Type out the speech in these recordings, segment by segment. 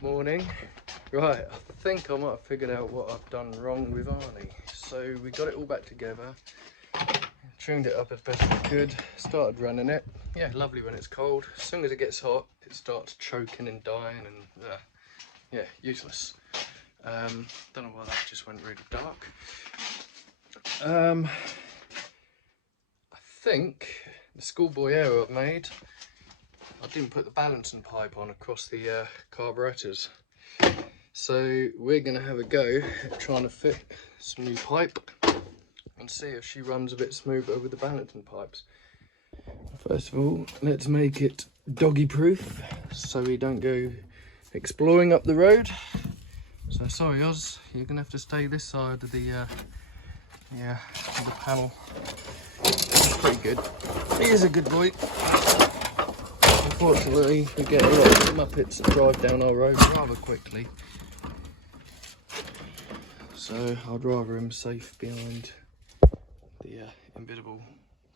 Morning. Right, I think I might have figured out what I've done wrong with Arnie. So we got it all back together, tuned it up as best we could, started running it. Yeah, lovely when it's cold. As soon as it gets hot, it starts choking and dying and yeah, useless. Don't know why that just went really dark. I think the schoolboy error I've made, I didn't put the balancing pipe on across the carburetors. So we're going to have a go at trying to fit some new pipe and see if she runs a bit smoother with the balancing pipes. First of all, let's make it doggy proof so we don't go exploring up the road. So sorry Oz, you're going to have to stay this side of the panel. Pretty good. He is a good boy. Unfortunately, we get a lot of muppets that drive down our road rather quickly. So I'd rather him safe behind the invisible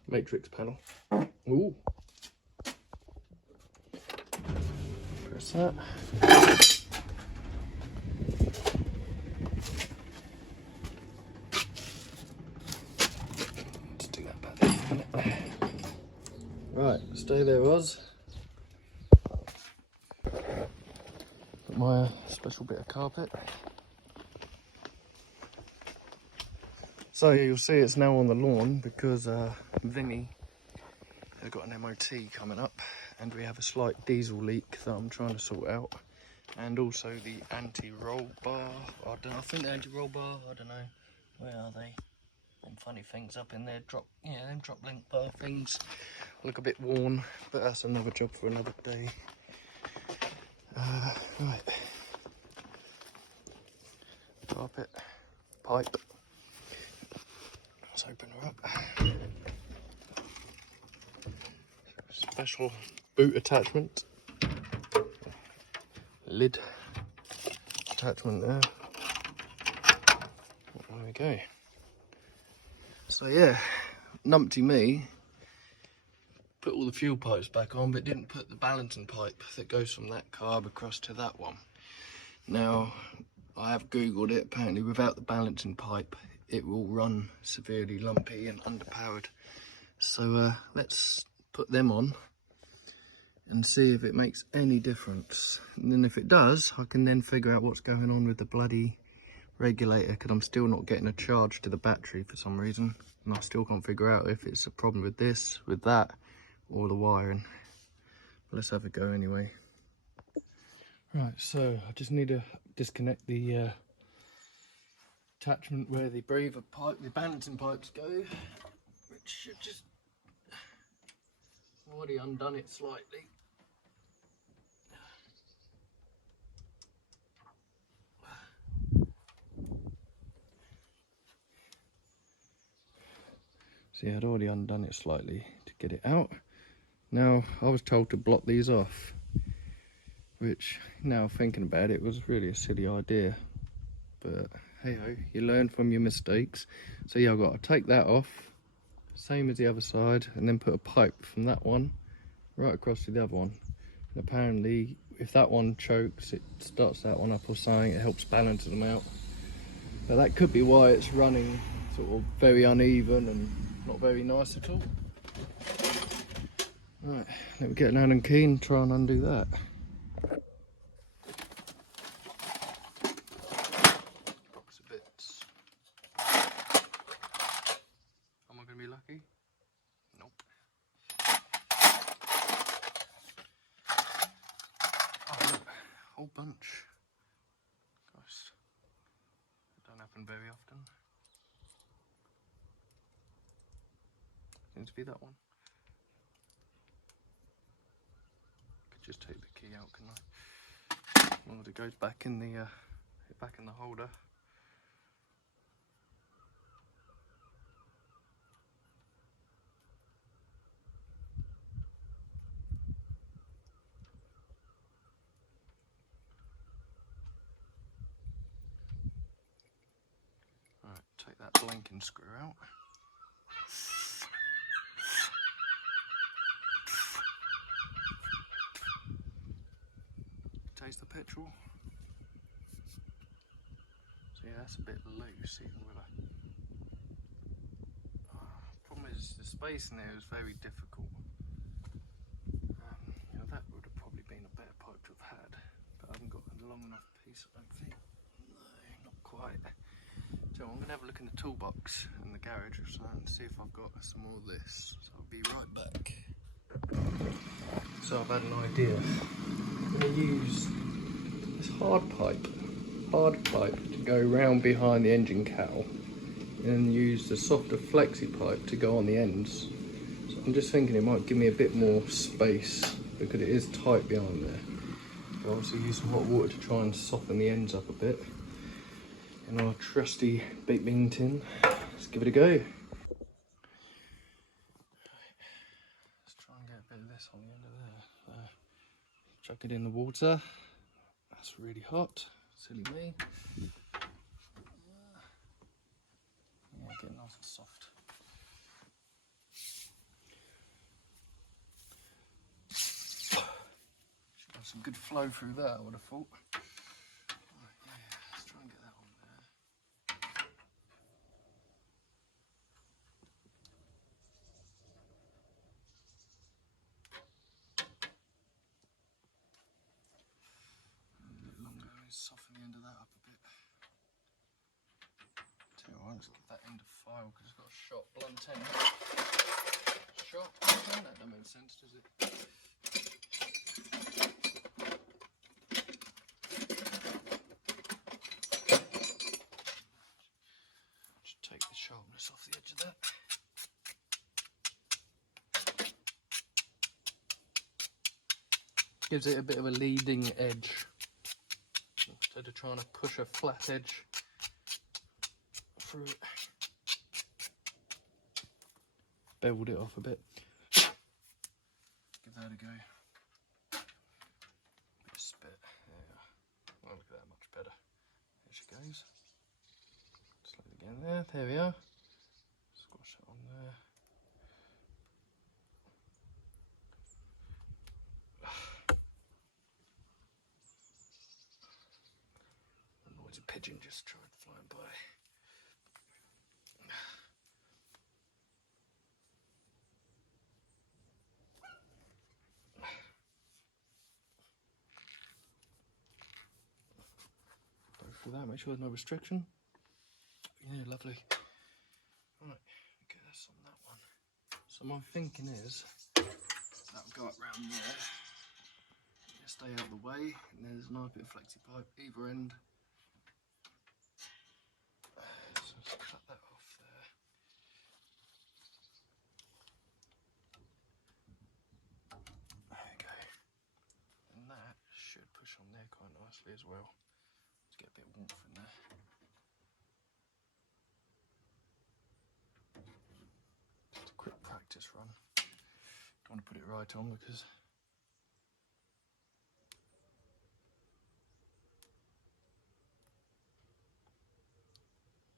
matrix panel. Ooh. Press that. Let's do that back there for a minute. Right, stay there, Oz. Got my special bit of carpet. So you'll see it's now on the lawn because Vinny has got an MOT coming up and we have a slight diesel leak that I'm trying to sort out, and also the anti-roll bar. I think the anti-roll bar, I don't know, where are they? Them funny things up in there, them drop link bar things look a bit worn, but that's another job for another day. Right, carpet, pipe. Let's open her up. Special boot attachment, lid attachment there. There we go. So yeah, numpty me, put all the fuel pipes back on, but didn't put the balancing pipe that goes from that carb across to that one. Now, I have googled it, apparently without the balancing pipe, it will run severely lumpy and underpowered. So let's put them on and see if it makes any difference. And then if it does, I can then figure out what's going on with the bloody regulator, because I'm still not getting a charge to the battery for some reason. And I still can't figure out if it's a problem with this, with that, or the wiring. But let's have a go anyway. Right, so I just need to disconnect the attachment where the breather pipe, the balancing pipes go, which should just, I've already undone it slightly. See, I'd already undone it slightly to get it out. Now, I was told to block these off, which, now thinking about it, was really a silly idea. But hey ho, you learn from your mistakes. So yeah, I've got to take that off, same as the other side, and then put a pipe from that one right across to the other one. And apparently, if that one chokes, it starts that one up or something, it helps balance them out. But that could be why it's running sort of very uneven and not very nice at all. Right, let me get an Allen key and try and undo that. Box of bits. Am I going to be lucky? Nope. bunch. Gosh, it don't happen very often. Seems to be that one. Could just take the key out, can I? Well, it goes back in the holder. Right, take that blinking screw out. Taste the petrol. So yeah, that's a bit loose even with a... Problem is the space in there is very difficult. You know, that would have probably been a better pipe to have had, but I haven't got a long enough piece, I don't think. No, not quite. So I'm going to have a look in the toolbox in the garage or something and see if I've got some more of this. So I'll be right back. So I've had an idea. I'm going to use this hard pipe to go round behind the engine cowl and then use the softer flexi pipe to go on the ends. So I'm just thinking it might give me a bit more space because it is tight behind there. I'll obviously use some hot water to try and soften the ends up a bit. In our trusty baked bean tin. Let's give it a go. Right. Let's try and get a bit of this on the end of there. Chuck it in the water. That's really hot. Silly me. Yeah, get nice and soft. Should have some good flow through that, I would have thought. Right, yeah, let's try and get that on there. A bit longer, soften the end of that up a bit. Tell you what, let's give that end a file because it's got a sharp blunt end. Sharp blunt end? That don't make sense, does it? Just take the sharpness off the edge of that. Gives it a bit of a leading edge instead of trying to push a flat edge through it. Beveled it off a bit. Give that a go. Bit of spit. Yeah. Well, look at that, much better. There she goes. Slide it again there. There we are. Squash it on there. A noisy pigeon just tried flying by. Go through that, make sure there's no restriction. Yeah, lovely. Right, get this on that one. So my thinking is that'll go up round there. Stay out of the way, and there's a nice bit of flexi pipe either end. So let's cut that off there. There we go. And that should push on there quite nicely as well. Let's get a bit of warmth in there. Just a quick practice run. Don't want to put it right on because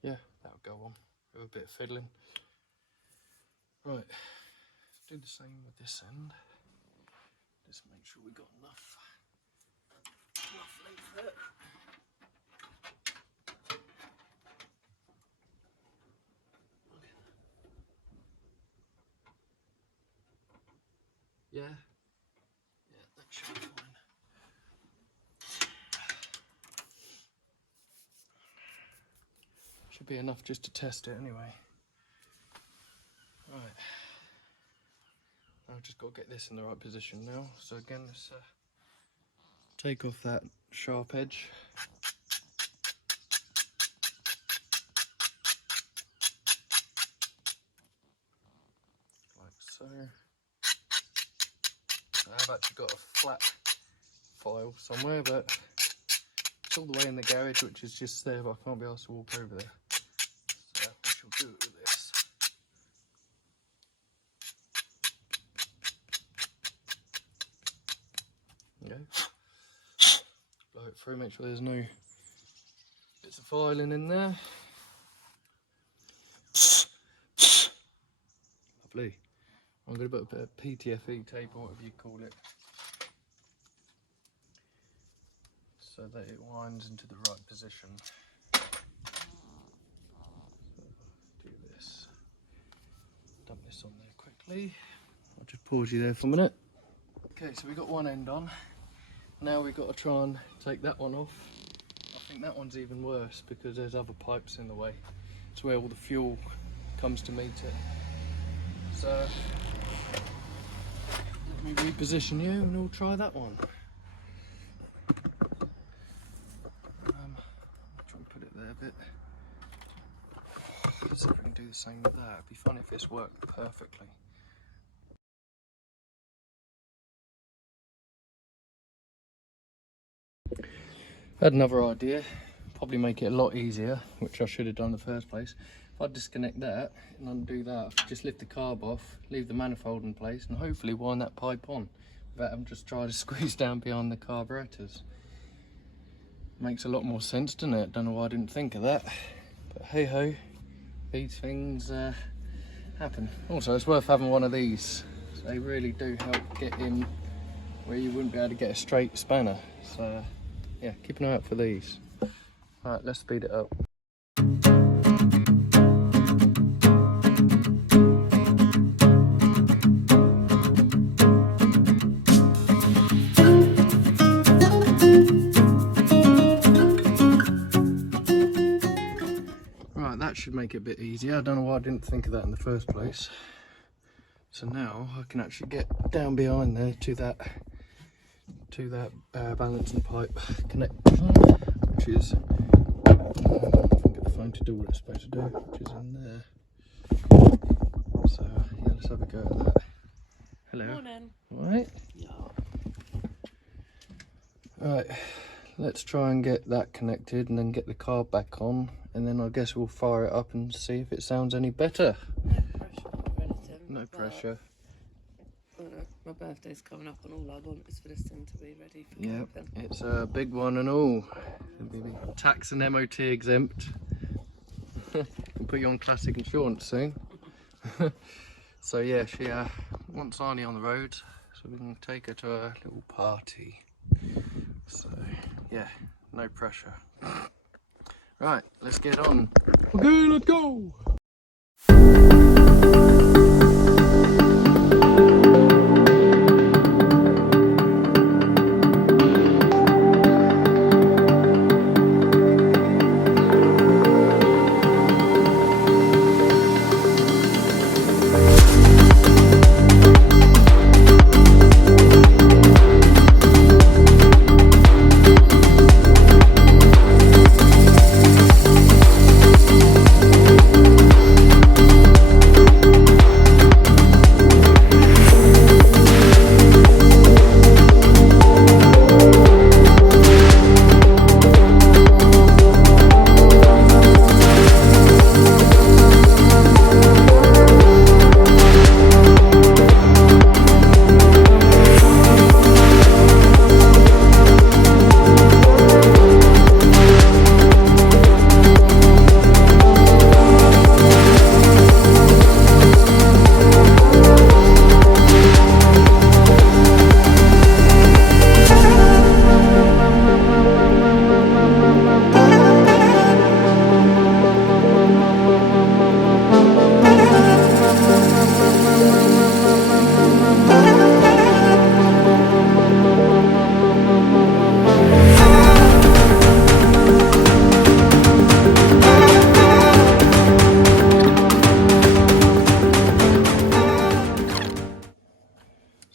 yeah, that'll go on with a bit of fiddling. Right, let's do the same with this end. Just make sure we got enough length there. Yeah, that should be fine. Should be enough just to test it anyway. Right, I've just got to get this in the right position now. So again, let's take off that sharp edge. Like so. I've actually got a flat file somewhere, but it's all the way in the garage, which is just there, but I can't be asked to walk over there. So I shall do it with this. There you go. Blow it through, make sure there's no bits of filing in there. Lovely. I'm going to put a bit of PTFE tape or whatever you call it, so that it winds into the right position. So, do this. Dump this on there quickly. I'll just pause you there for a minute. Okay, so we got one end on. Now we've got to try and take that one off. I think that one's even worse because there's other pipes in the way. It's where all the fuel comes to meet it. So let me reposition you and we'll try that one. Try and put it there a bit. Let's see if we can do the same with that. It'd be fun if this worked perfectly. I had another idea, probably make it a lot easier, which I should have done in the first place. If I disconnect that and undo that, just lift the carb off, leave the manifold in place, and hopefully wind that pipe on without having to try to squeeze down behind the carburetors. Makes a lot more sense, doesn't it? Don't know why I didn't think of that, but hey ho, these things happen. Also, it's worth having one of these. They really do help get in where you wouldn't be able to get a straight spanner. So yeah, keep an eye out for these. Alright, let's speed it up. Right, that should make it a bit easier. I don't know why I didn't think of that in the first place. So now I can actually get down behind there to that balancing pipe connection, which is, I can get the phone to do what it's supposed to do, which is in there. So yeah, let's have a go at that. Hello. Morning. Alright. Yeah. Alright, let's try and get that connected and then get the carb back on, and then I guess we'll fire it up and see if it sounds any better. No pressure or anything. No pressure. My birthday's coming up and all I want is for this thing to be ready for Yep, camping. it's a big one and all. Tax and MOT exempt. Can put you on classic insurance soon. So yeah, she wants Arnie on the road, so we can take her to a little party. So yeah, no pressure. Right, let's get on. Okay, let's go.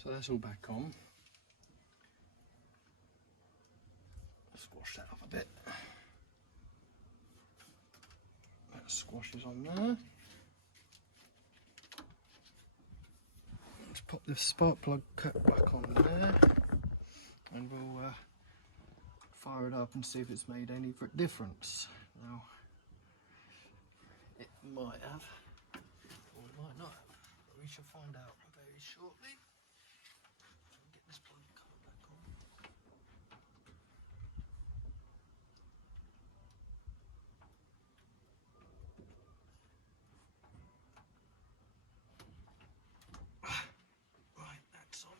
That's all back on. wash that up a bit. That squashes on there. Let's pop the spark plug cap back on there, and we'll fire it up and see if it's made any difference. Now, it might have, or it might not have, but we shall find out very shortly. Get this plug cover back on. Right, that's on.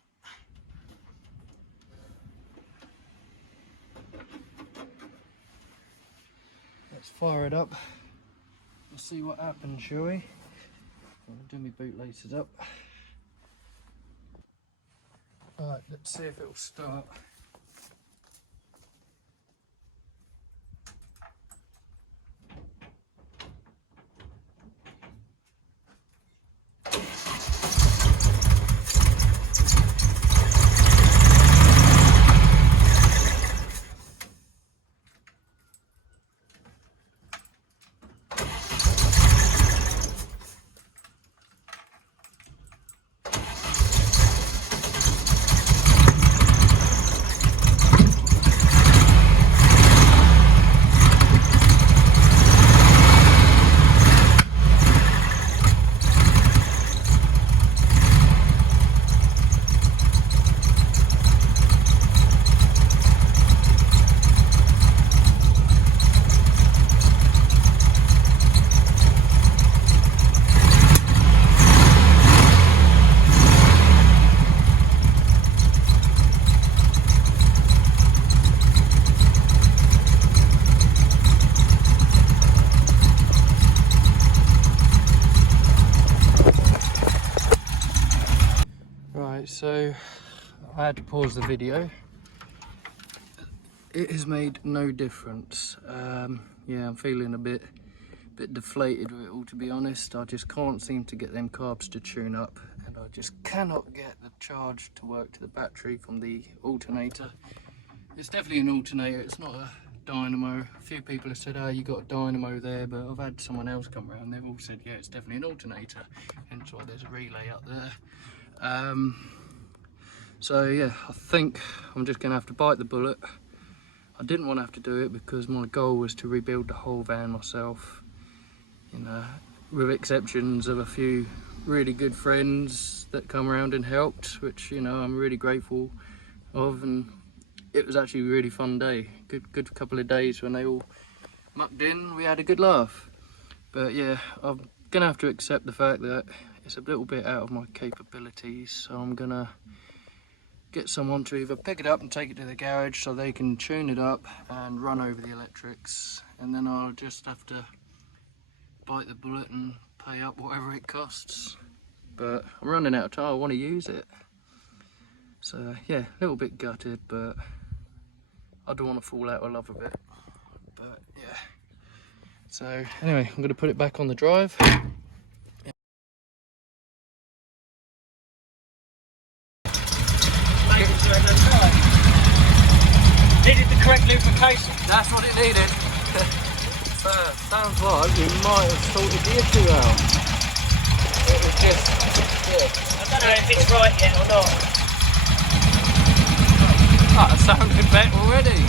Let's fire it up. We'll see what happens, shall we? I'll do my bootlaces up. Alright, let's see if it'll start. So I had to pause the video. It has made no difference. Yeah, I'm feeling a bit deflated with it all, to be honest. I just can't seem to get them carbs to tune up, and I just cannot get the charge to work to the battery from the alternator. It's definitely an alternator, it's not a dynamo. A few people have said, oh, you got a dynamo there, but I've had someone else come around, they've all said, yeah, it's definitely an alternator, hence why there's a relay up there. So yeah, I think I'm just gonna have to bite the bullet. I didn't want to have to do it because my goal was to rebuild the whole van myself, you know, with exceptions of a few really good friends that come around and helped, which, you know, I'm really grateful of, and it was actually a really fun day. Good couple of days when they all mucked in, we had a good laugh. But yeah, I'm gonna have to accept the fact that it's a little bit out of my capabilities, so I'm gonna get someone to either pick it up and take it to the garage so they can tune it up and run over the electrics, and then I'll just have to bite the bullet and pay up whatever it costs. But I'm running out of time, I want to use it. So yeah, a little bit gutted, but I don't want to fall out of love with it. But yeah, so anyway, I'm going to put it back on the drive. Needed the correct lubrication. That's what it needed. So, sounds like we might have sorted the issue out. It was just, yeah. I don't know if it's right yet or not. That's sounding better already.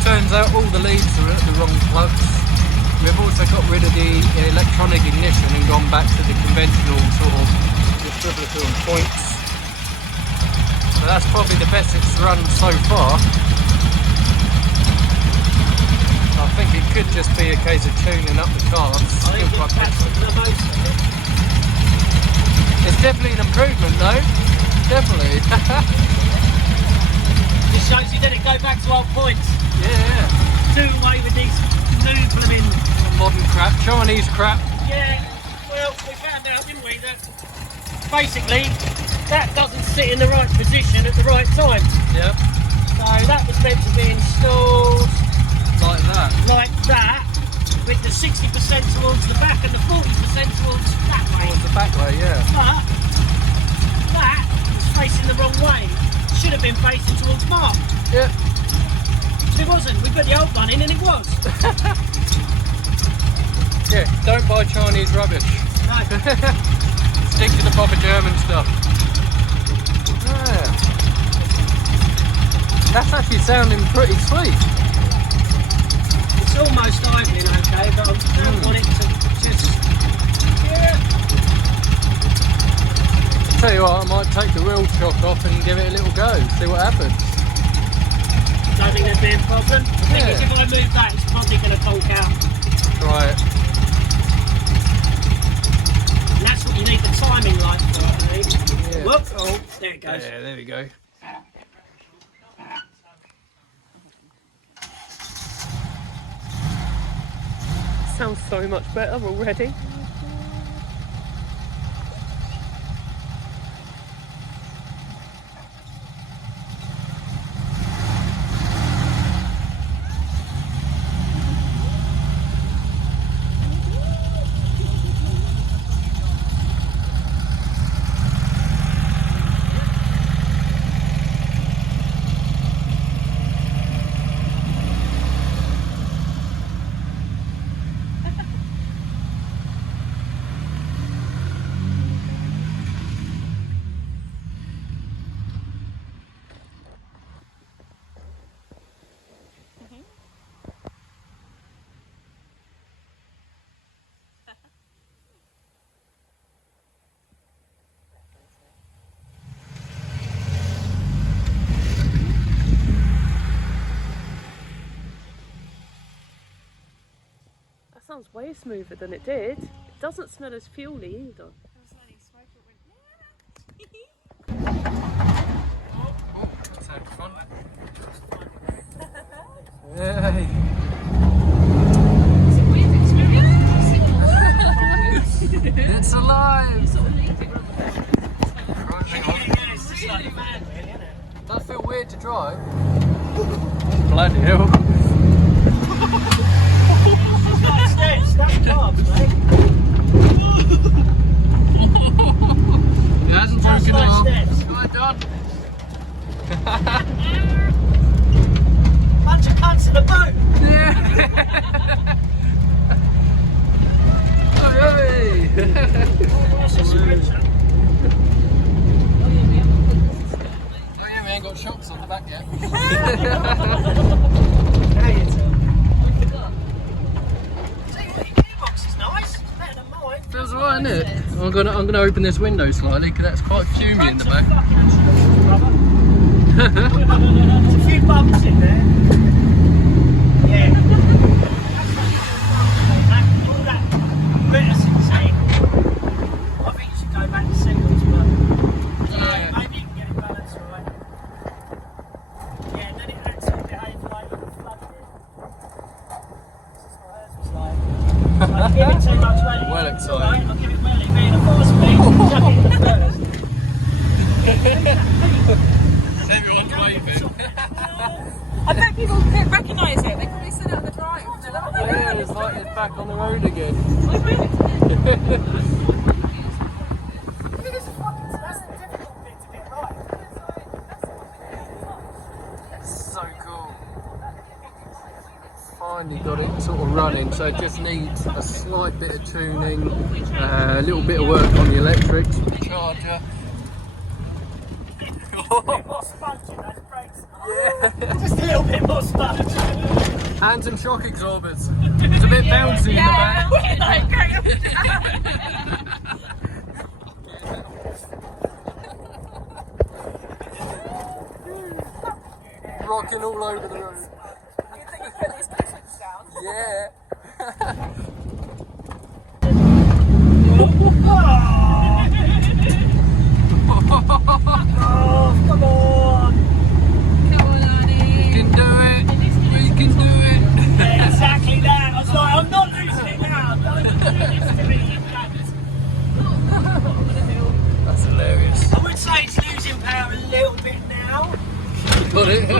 Turns out all the leads are at the wrong plugs. We've also got rid of the electronic ignition and gone back to the conventional sort of distributor and points. So that's probably the best it's run so far. I think it could just be a case of tuning up the car. It's still quite petrol. It's definitely an improvement though. Definitely. This shows you didn't go back to old points. Yeah. Do away with these new blooming modern crap, Chinese crap. Yeah, well, we found out, didn't we, that basically that doesn't sit in the right position at the right time. Yep. So that was meant to be installed like that, with the 60% towards the back and the 40% towards that way. Towards the back way, yeah. But that was facing the wrong way. should have been facing towards Mark. Yeah. It wasn't. We put the old one in and it was. Yeah, don't buy Chinese rubbish. No. Stick to the proper German stuff. Yeah. That's actually sounding pretty sweet. It's almost idling okay, but I don't want it to just... Yeah. Tell you what, I might take the wheel chock off and give it a little go, see what happens. Don't think there'd be a problem. The thing is, if I move that, it's probably going to conk out. Try it. And that's what you need the timing light for, I think. Yeah. Whoop. Oh, there it goes. Yeah, there we go. Sounds so much better already. Sounds way smoother than it did. It doesn't smell as fuely either. That sounds fun. Yay! It's alive! Right, hang on. It's just like mad, really, isn't it? Does that feel weird to drive? Bloody hell. Steps, that's carbs, mate. It hasn't That's broken like off. steps. Well done. Bunch of cunts in the boat. Yeah. Hey. That's just a picture. Oh yeah, we ain't got shocks on the back yet. How you tell? Gearbox is nice. It's better than mine. Feels alright, isn't it? I'm gonna open this window slightly because that's quite fumey in the back. There's a few bumps in there. Yeah. All that reticence thing. I think you should go back to singles, but maybe you can get it balanced right. Yeah, and then it had to behave like a flooded. This is what hers was like. So I give it too much weight. Well excited. Right, I'll give it welly. Being a 4-speed, chuck it in the first. Everyone's waving. I bet people recognise it. They probably sit out the drive. Yeah, it's like it's back on the road again. That's the difficult bit to get right. So cool. Finally got it sort of running, so it just needs a slight bit of tuning, a little bit of work on the electrics, charger. A bit more sponge in those brakes. Yeah. Just a little bit more sponge. And some shock absorbers. It's a bit bouncy in the back. Rocking all over the road. Yeah. Oh, come on. We can do it. We can do it. Yeah, exactly that. I was like, I'm not losing it now. Don't do this to me. That's hilarious. I would say it's losing power a little bit now. Got it.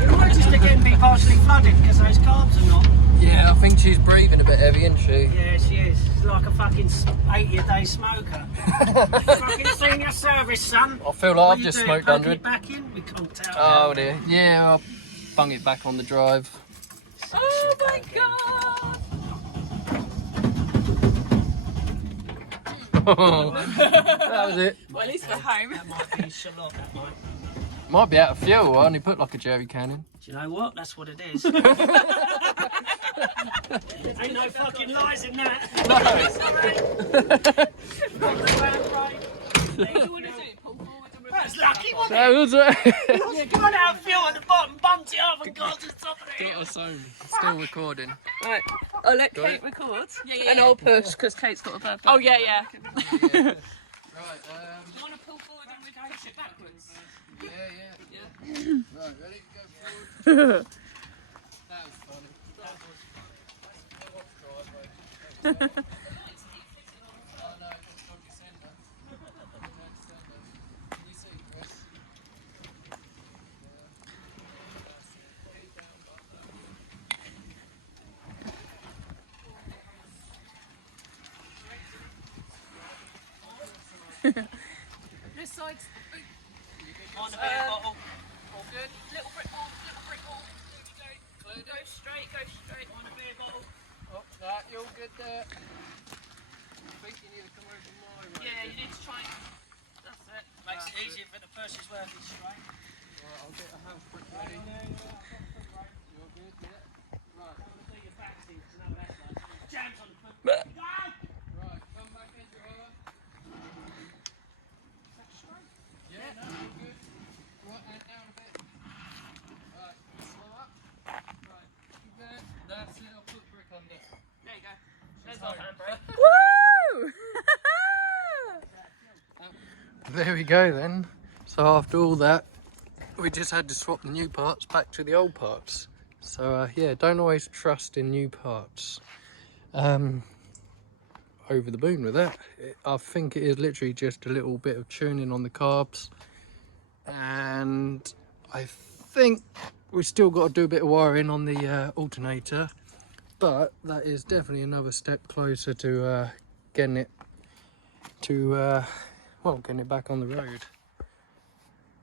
It might just again be partially flooded because those carbs are not Yeah, I think she's breathing a bit heavy, isn't she? Yeah, she is. She's like a fucking 80-a-day smoker. Fucking senior service, son. I feel like What I've you just doing, smoked poking under it it. back in? We conked out. Oh dear. Yeah, I'll bung it back on the drive. Oh my god! That was it. Well, at least we're home. That might be Sherlock, that might. Might be out of fuel. I only put like a jerry can in. Do you know what? That's what it is. Ain't no fucking lies in that. That's lucky, wasn't That was it. it? You ran out of fuel at the bottom, bumped it up and got to the top of the hill. Still recording. Right, I'll let Got Kate it? record. Yeah. And I'll push because Kate's got a birthday. Oh yeah. Right. You want to pull forward and we go push it backwards? Yeah. Right, ready to go forward? That was funny. This side's On the beer bottle. all good. Little brick wall. There we go. Go straight. On the beer bottle. Oh, that, you're all good there. I think you need to come over my way. Yeah, you need to try. That's it. Makes it easier for the person's worth each straight. Right, I'll get a house brick ready. You're good, yeah. Right. Jams on the foot. Right, come back in, Joella. Yeah, no, all good. Right, and down a bit. Right, slow up. Right, keep there. That's it, I'll put brick under. There you go. There's our handbrake. Woo! There we go then. So after all that, we just had to swap the new parts back to the old parts. So yeah, don't always trust in new parts. Over the moon with that. I think it is literally just a little bit of tuning on the carbs, and I think we still got to do a bit of wiring on the alternator, but that is definitely another step closer to getting it to getting it back on the road.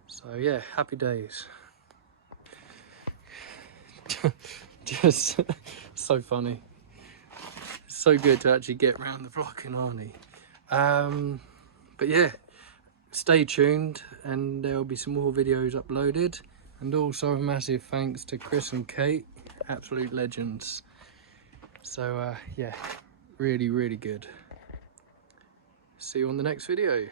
So yeah, happy days. Just so funny. So good to actually get around the block in Arnie. But yeah, stay tuned and there will be some more videos uploaded, and also a massive thanks to Chris and Kate, absolute legends. So yeah, really good. See you on the next video.